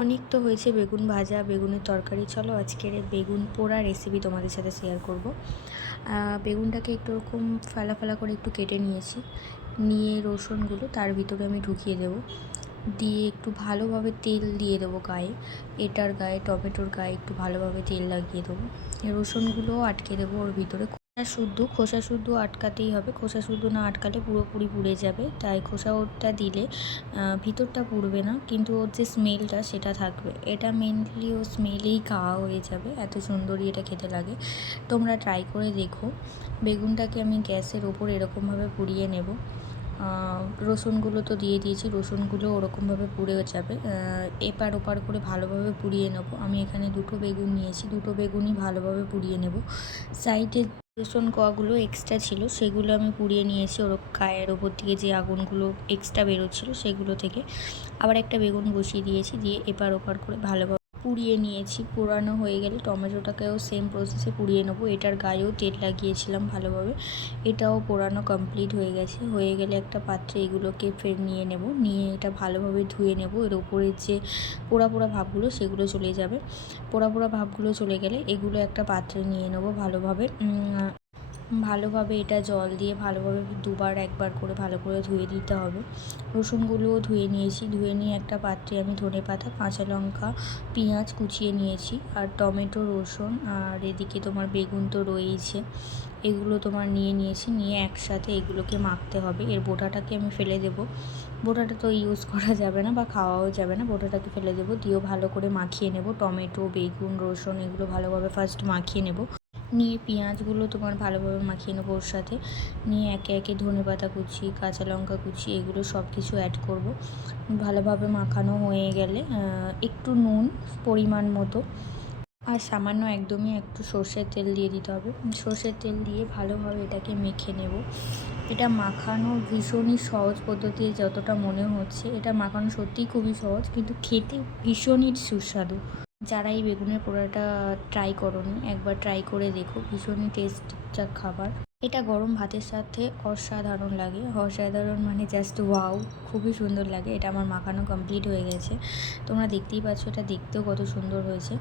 অনেক তো হয়েছে বেগুন ভাজা, বেগুনের তরকারি। চলো আজকের বেগুন পোড়া রেসিপি তোমাদের সাথে শেয়ার করব। বেগুনটাকে একটু ওরকম ফালা ফালা করে একটু কেটে নিয়েছি। নিয়ে রসুনগুলো তার ভিতরে আমি ঢুকিয়ে দেব। দিয়ে একটু ভালোভাবে তেল দিয়ে দেবো গায়ে, এটার গায়ে, টমেটোর গায়ে একটু ভালোভাবে তেল লাগিয়ে দেবো। রসুনগুলোও আটকে দেবো ওর ভিতরে। খোসা শুদ্ধ আটকাতেই হবে, খোসা শুদ্ধ না আটকালে পুরোপুরি পুড়ে যাবে। তাই খোসা ওরটা দিলে ভিতরটা পুড়বে না, কিন্তু ওর যে স্মেলটা সেটা থাকবে। এটা মেনলি ও স্মেলেই খাওয়া হয়ে যাবে, এত সুন্দরই এটা খেতে লাগে। তোমরা ট্রাই করে দেখো। বেগুনটাকে আমি গ্যাসের ওপর এরকমভাবে পুড়িয়ে নেব। রসুনগুলো তো দিয়ে দিয়েছি, রসুনগুলো ওরকমভাবে পুড়ে যাবে। এপার ওপার করে ভালোভাবে পুড়িয়ে নেব। আমি এখানে দুটো বেগুন নিয়েছি, দুটো বেগুনই ভালোভাবে পুড়িয়ে নেব। সাইডে রসুন কোয়াগুলো এক্সট্রা ছিল সেগুলো আমি পুড়িয়ে নিয়েছি। ওর গায়ের ওপর থেকে যে আগুনগুলো এক্সট্রা বেরোচ্ছিলো সেগুলো থেকে আবার একটা বেগুন বসিয়ে দিয়েছি, দিয়ে এপার ওপার করে ভালোভাবে পুড়িয়ে নিয়েছি। পোড়ানো হয়ে গেলে টমেটোটাকেও সেম প্রসেসে পুড়িয়ে নেবো। এটার গায়েও তেল লাগিয়েছিলাম ভালোভাবে। এটাও পোড়ানো কমপ্লিট হয়ে গেছে। হয়ে গেলে একটা পাত্রে এগুলোকে ফের নিয়ে নেব, নিয়ে এটা ভালোভাবে ধুয়ে নেব। এর ওপরের যে পোড়া পোড়া ভাবগুলো সেগুলো চলে যাবে। পোড়া পোড়া ভাবগুলো চলে গেলে এগুলো একটা পাত্রে নিয়ে নেব ভালোভাবে এটা জল দিয়ে ভালোভাবে দুবার একবার করে ভালো করে ধুয়ে দিতে হবে। রসুনগুলোও ধুয়ে নিয়েছি। ধুয়ে নিয়ে একটা পাত্রে আমি ধনেপাতা, কাঁচা লঙ্কা, পেঁয়াজ কুচিয়ে নিয়েছি, আর টমেটো, রসুন, আর এদিকে তোমার বেগুন তো রয়েইছে। এগুলো তোমার নিয়েছি। নিয়ে একসাথে এগুলোকে মাখতে হবে। এর বোটাটাকে আমি ফেলে দেবো। বোটাটা তো ইউজ করা যাবে না বা খাওয়াও যাবে না, বোটাটাকে ফেলে দেবো। দিয়েও ভালো করে মাখিয়ে নেব। টমেটো, বেগুন, রসুন এগুলো ভালোভাবে ফার্স্ট মাখিয়ে নেব। নিয়ে পেঁয়াজগুলো তোমার ভালোভাবে মাখিয়ে নেবো ওর সাথে। নিয়ে একে একে ধনেপাতা কুচি, কাঁচা লঙ্কা কুচি এগুলো সব কিছু অ্যাড করব। ভালোভাবে মাখানো হয়ে গেলে একটু নুন পরিমাণ মতো, আর সামান্য একদমই একটু সর্ষের তেল দিয়ে দিতে হবে। সর্ষের তেল দিয়ে ভালোভাবে এটাকে মেখে নেব। এটা মাখানো ভীষণই সহজ পদ্ধতি, যতটা মনে হচ্ছে। এটা মাখানো সত্যিই খুবই সহজ, কিন্তু খেতে ভীষণই সুস্বাদু। যারা এই বেগুনের পোড়াটা ট্রাই করোনি, একবার ট্রাই করে দেখো, ভীষণই টেস্টটা খাবার। এটা গরম ভাতের সাথে অসাধারণ লাগে। অসাধারণ মানে জাস্ট ওয়াও, খুবই সুন্দর লাগে। এটা আমার মাখানো কমপ্লিট হয়ে গেছে। তোমরা দেখতেই পাচ্ছ এটা দেখতেও কত সুন্দর হয়েছে।